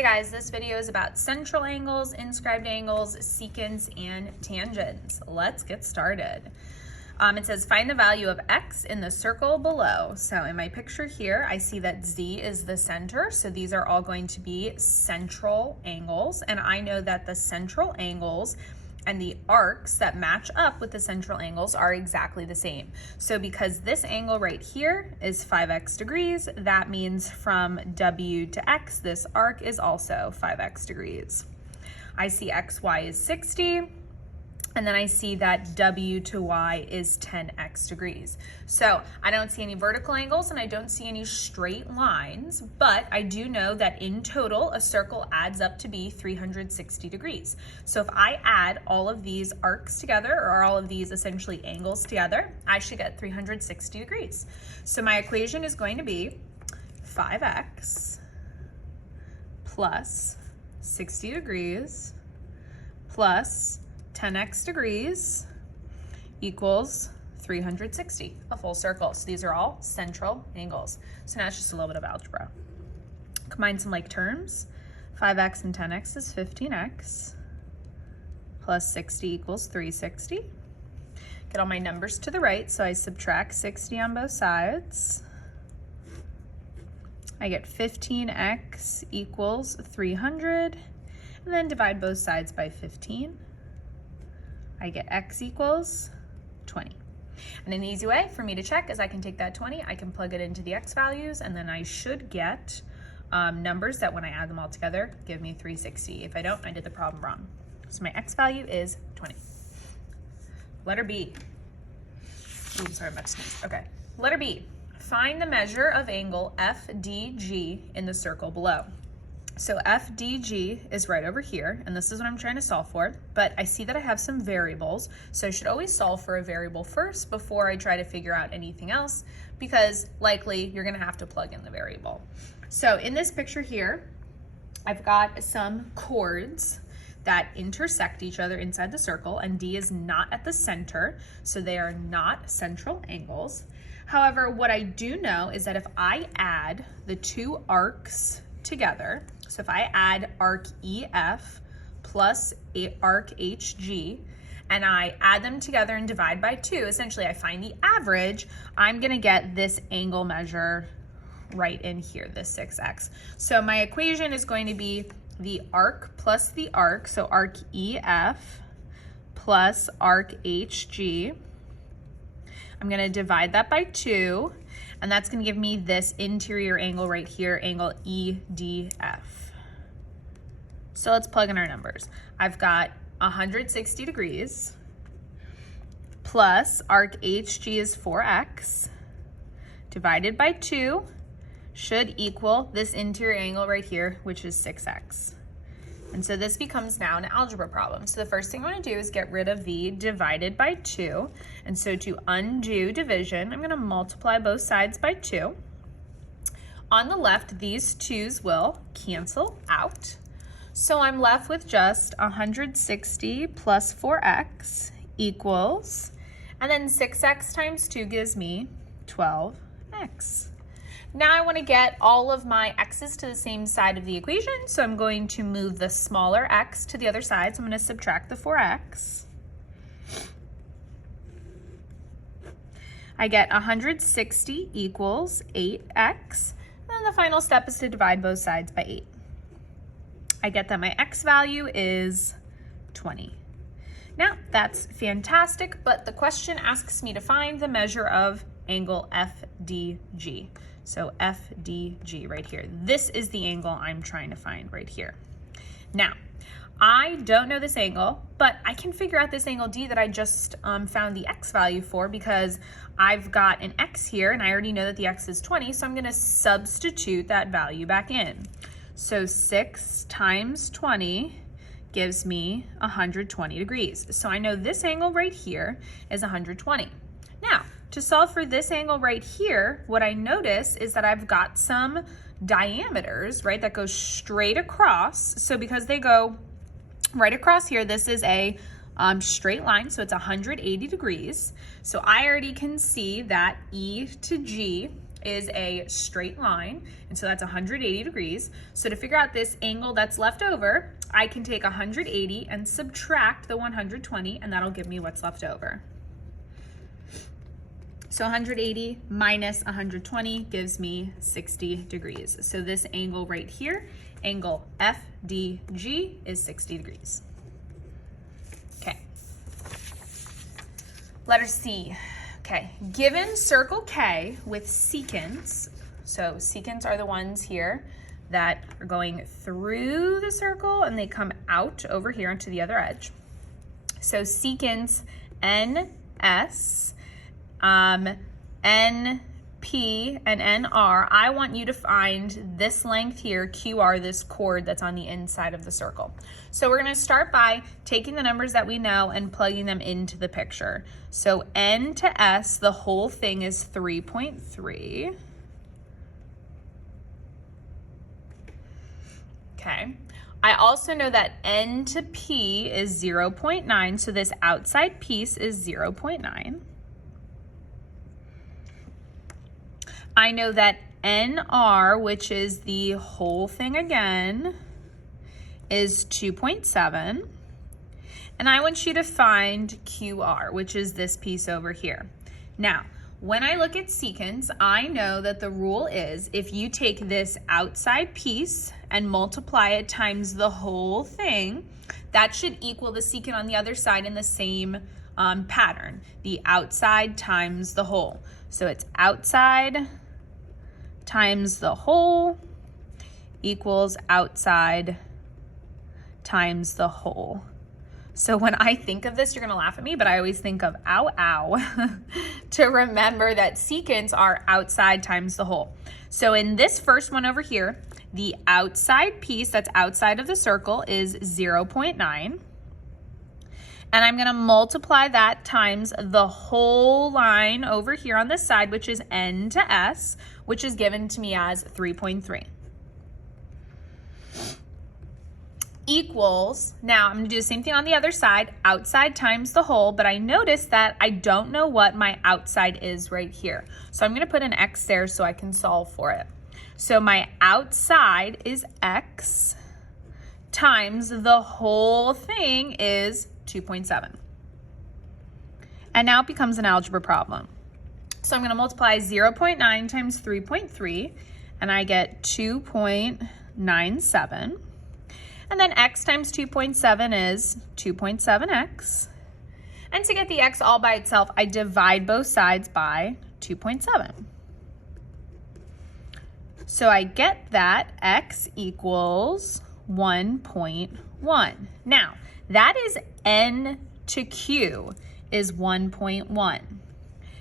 Hey guys, this video is about central angles, inscribed angles, secants, and tangents. Let's get started. It says find the value of x in the circle below. So in my picture here, I see that z is the center. So these are all going to be central angles. And I know that the central angles and the arcs that match up with the central angles are exactly the same. So because this angle right here is 5x degrees, that means from W to X, this arc is also 5x degrees. I see XY is 60, and then I see that W to Y is 10x degrees. So I don't see any vertical angles and I don't see any straight lines, but I do know that in total, a circle adds up to be 360 degrees. So if I add all of these arcs together, or all of these essentially angles together, I should get 360 degrees. So my equation is going to be 5x plus 60 degrees plus 10x degrees equals 360, a full circle. So these are all central angles. So now it's just a little bit of algebra. Combine some like terms. 5x and 10x is 15x plus 60 equals 360. Get all my numbers to the right, so I subtract 60 on both sides. I get 15x equals 300, and then divide both sides by 15. I get x equals 20. And an easy way for me to check is I can take that 20, I can plug it into the x values, and then I should get numbers that when I add them all together, give me 360. If I don't, I did the problem wrong. So my x value is 20. Letter B. Ooh, sorry, I'm about to sneeze. Okay, letter B. Find the measure of angle FDG in the circle below. So FDG is right over here, and this is what I'm trying to solve for, but I see that I have some variables, so I should always solve for a variable first before I try to figure out anything else, because likely you're gonna have to plug in the variable. So in this picture here, I've got some chords that intersect each other inside the circle, and D is not at the center, so they are not central angles. However, what I do know is that if I add the two arcs together, so if I add arc EF plus arc HG, and I add them together and divide by 2, essentially I find the average, I'm gonna get this angle measure right in here, this 6x. So my equation is going to be the arc plus the arc, so arc EF plus arc HG. I'm gonna divide that by 2, and that's gonna give me this interior angle right here, angle EDF. So let's plug in our numbers. I've got 160 degrees plus arc HG is 4x divided by 2 should equal this interior angle right here, which is 6x. And so this becomes now an algebra problem. So the first thing I want to do is get rid of the divided by 2. And so to undo division, I'm going to multiply both sides by 2. On the left, these 2's will cancel out. So I'm left with just 160 plus 4x equals, and then 6x times 2 gives me 12x. Now I want to get all of my x's to the same side of the equation, so I'm going to move the smaller x to the other side, so I'm going to subtract the 4x. I get 160 equals 8x, and then the final step is to divide both sides by 8. I get that my x value is 20. Now, that's fantastic, but the question asks me to find the measure of angle FDG. So FDG right here. This is the angle I'm trying to find right here. Now, I don't know this angle, but I can figure out this angle D that I just found the x value for, because I've got an x here and I already know that the x is 20, so I'm gonna substitute that value back in. So 6 times 20 gives me 120 degrees. So I know this angle right here is 120. Now, to solve for this angle right here, what I notice is that I've got some diameters, right, that go straight across. So because they go right across here, this is a straight line, so it's 180 degrees. So I already can see that E to G is a straight line, and so that's 180 degrees. So to figure out this angle that's left over, I can take 180 and subtract the 120, and that'll give me what's left over. So 180 minus 120 gives me 60 degrees. So this angle right here, angle FDG, is 60 degrees. Okay. Letter C. Okay, given circle K with secants, so secants are the ones here that are going through the circle and they come out over here onto the other edge. So secants NS, NP, and NR, I want you to find this length here, QR, this chord that's on the inside of the circle. So we're gonna start by taking the numbers that we know and plugging them into the picture. So N to S, the whole thing is 3.3. Okay. I also know that N to P is 0.9, so this outside piece is 0.9. I know that NR, which is the whole thing again, is 2.7. And I want you to find QR, which is this piece over here. Now, when I look at secants, I know that the rule is if you take this outside piece and multiply it times the whole thing, that should equal the secant on the other side in the same pattern, the outside times the whole. So it's outside times the whole equals outside times the whole. So when I think of this, you're gonna laugh at me, but I always think of ow, ow, to remember that secants are outside times the whole. So in this first one over here, the outside piece that's outside of the circle is 0.9. And I'm gonna multiply that times the whole line over here on this side, which is N to S, which is given to me as 3.3. Equals, now I'm gonna do the same thing on the other side, outside times the whole, but I notice that I don't know what my outside is right here. So I'm gonna put an X there so I can solve for it. So my outside is X times the whole thing is 2.7. And now it becomes an algebra problem. So I'm gonna multiply 0.9 times 3.3, and I get 2.97. And then X times 2.7 is 2.7X. And to get the X all by itself, I divide both sides by 2.7. So I get that X equals 1.1. Now, that is N to Q is 1.1.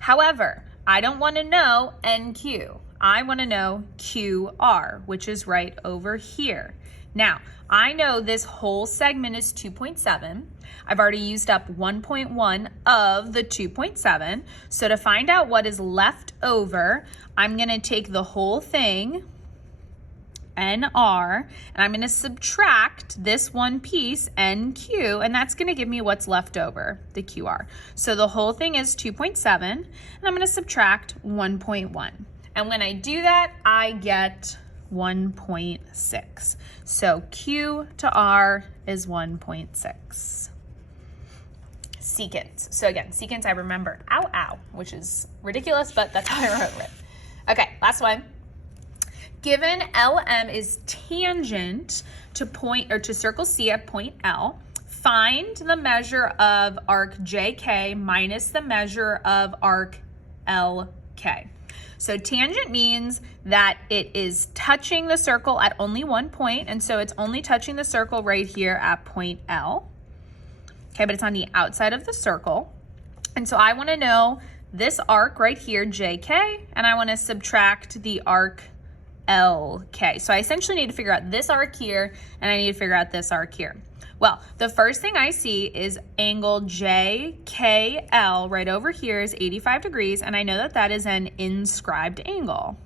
However, I don't want to know NQ. I want to know QR, which is right over here. Now, I know this whole segment is 2.7. I've already used up 1.1 of the 2.7. So to find out what is left over, I'm going to take the whole thing, NR, and I'm going to subtract this one piece, NQ, and that's going to give me what's left over, the QR. So the whole thing is 2.7, and I'm going to subtract 1.1. And when I do that, I get 1.6. So Q to R is 1.6. Secants. So again, secants I remember ow, ow, which is ridiculous, but that's how I remember it. Okay, last one. Given LM is tangent to point or to circle C at point L, find the measure of arc JK minus the measure of arc LK. So tangent means that it is touching the circle at only one point, and so it's only touching the circle right here at point L. Okay, but it's on the outside of the circle. And so I want to know this arc right here, JK, and I want to subtract the arc LK. So I essentially need to figure out this arc here, and I need to figure out this arc here. Well, the first thing I see is angle JKL right over here is 85 degrees, and I know that that is an inscribed angle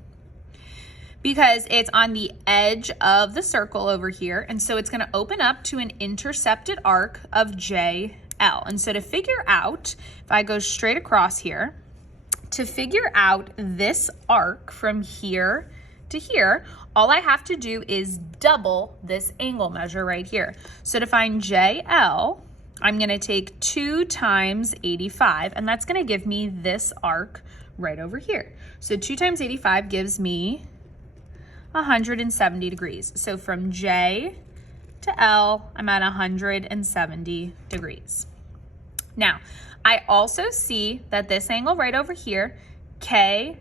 because it's on the edge of the circle over here, and so it's going to open up to an intercepted arc of JL. And so to figure out, if I go straight across here, to figure out this arc from here to here, all I have to do is double this angle measure right here. So to find JL, I'm gonna take 2 times 85, and that's gonna give me this arc right over here. So 2 times 85 gives me 170 degrees. So from J to L, I'm at 170 degrees. Now, I also see that this angle right over here, KLM,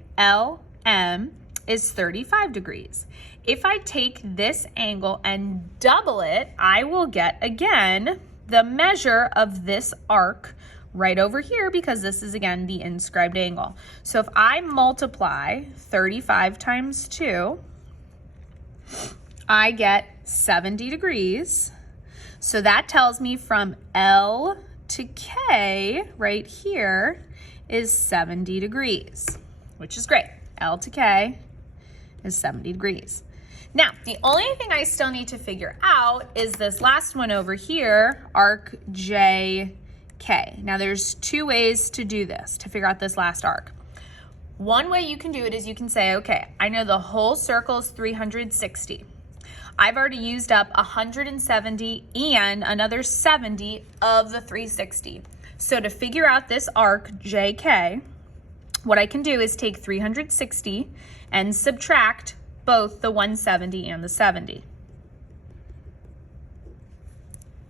is 35 degrees. If I take this angle and double it, I will get, again, the measure of this arc right over here, because this is, again, the inscribed angle. So if I multiply 35 times 2, I get 70 degrees. So that tells me from L to K right here is 70 degrees, which is great. L to K is 70 degrees. Now, the only thing I still need to figure out is this last one over here, arc JK. Now, there's 2 ways to do this, to figure out this last arc. One way you can do it is you can say, okay, I know the whole circle is 360. I've already used up 170 and another 70 of the 360. So to figure out this arc, JK, what I can do is take 360 and subtract both the 170 and the 70.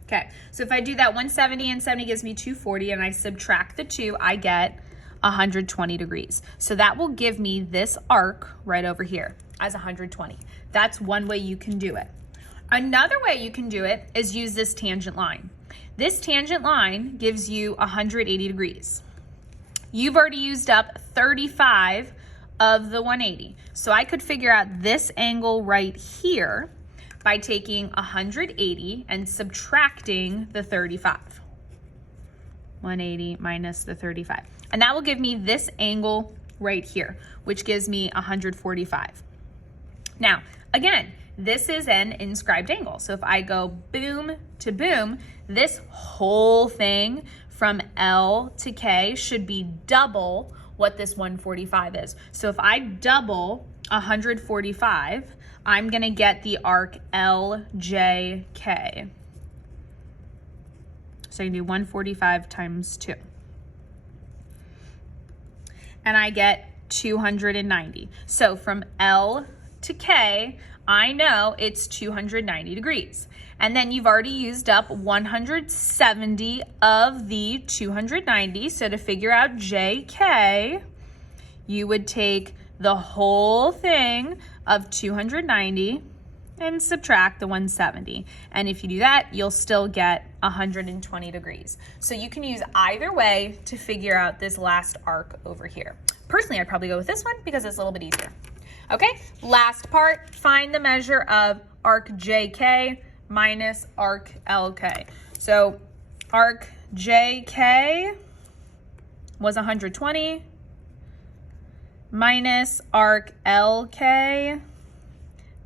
Okay, so if I do that, 170 and 70 gives me 240, and I subtract the 2, I get 120 degrees. So that will give me this arc right over here as 120. That's one way you can do it. Another way you can do it is use this tangent line. This tangent line gives you 180 degrees. You've already used up 35 of the 180. So I could figure out this angle right here by taking 180 and subtracting the 35. 180 minus the 35. And that will give me this angle right here, which gives me 145. Now, again, this is an inscribed angle. So if I go boom to boom, this whole thing from L to K should be double what this 145 is. So if I double 145, I'm gonna get the arc LJK. So I can do 145 times 2. And I get 290. So from L to K, I know it's 290 degrees. And then you've already used up 170 of the 290. So to figure out JK, you would take the whole thing of 290 and subtract the 170. And if you do that, you'll still get 120 degrees. So you can use either way to figure out this last arc over here. Personally, I'd probably go with this one because it's a little bit easier. Okay, last part, find the measure of arc JK minus arc LK. So arc JK was 120 minus arc LK,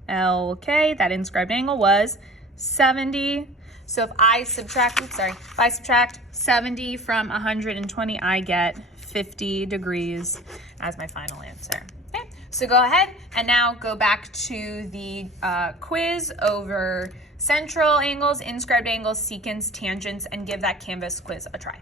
that inscribed angle was 70. So if I subtract, if I subtract 70 from 120, I get 50 degrees as my final answer. Okay, so go ahead and now go back to the quiz over central angles, inscribed angles, secants, tangents, and give that Canvas quiz a try.